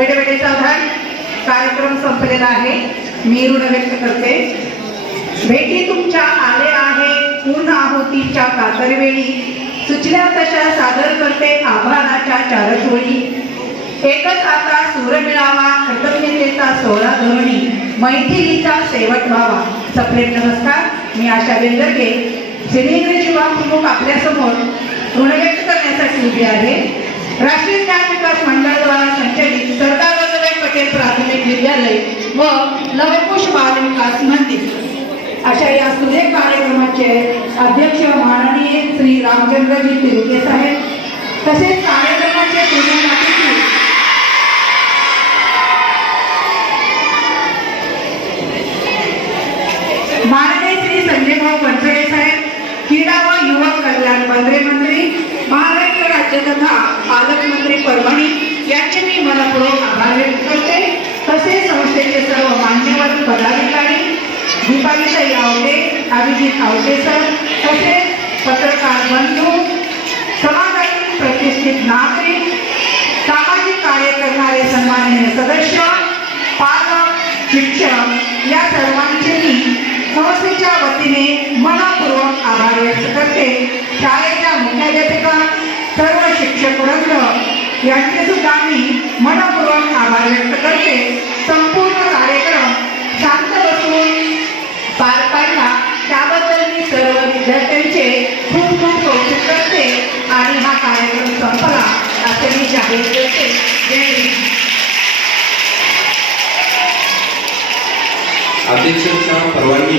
वेळेवेळी सावधान कार्यक्रम संपलेला आहे। मी ऋण व्यक्त करते। भेटी तुमच्या आले आहे पूर्ण आहुतीच्या कातरवेळी, सुचल्या तशा सादर करते आभाराच्या चारच ओळी। एकच आता सूर मिळावा, कृतज्ञतेचा सोहळा धोरणी, मैथिलीचा शेवट व्हावा। सप्रेम नमस्कार। मी आशा बेंदरगे, सिनेग्रज युवा प्रमुख आपल्यासमोर ऋण व्यक्त करण्यासाठी उभी आहे। राष्ट्रीय ज्ञान विकास मंडळाद्वारा संचलित सरदार वल्लभभाई पटेल प्राथमिक विद्यालय व लवकुश बाल विकास मंदिर अशा या सुरेख कार्यक्रमाचे अध्यक्ष माननीय श्री रामचंद्रजी तिरुके साहेब, तसेच कार्यक्रमाचे प्रमुख अतिथी माननीय श्री संजय भाऊ बनसोडे साहेब, क्रीडा व युवक कल्याण मंत्री, महाराष्ट्र राज्य तथा पालकमंत्री परभणी यांचे मी मनपूर्वक आभार व्यक्त करते। तसेच संस्थेचे सर्व मान्यवर पदाधिकारी, दीपालीताई आवटे, अभिजित आवटे सर, तसेच पत्रकार बंधू, समाजातील प्रतिष्ठित नागरिक, सामाजिक कार्य करणारे सन्माननीय सदस्य, पालक, शिक्षक या सर्वांचे मी संस्थेच्या वतीने मनपूर्वक आभार व्यक्त करते। शाळेच्या मुख्याध्यापिका, सर्व शिक्षक वृंद यांचे सुद्धा मी मनपूर्वक आभार व्यक्त करते। संपूर्ण कार्यक्रम शांत बसून पार पाडला त्याबद्दल मी सर्व विद्यार्थ्यांचे खूप खूप कौतुक करते आणि हा कार्यक्रम संपला असे मी जाहीर करते। जय हिंद। अध्यक्षांच्या परवानगी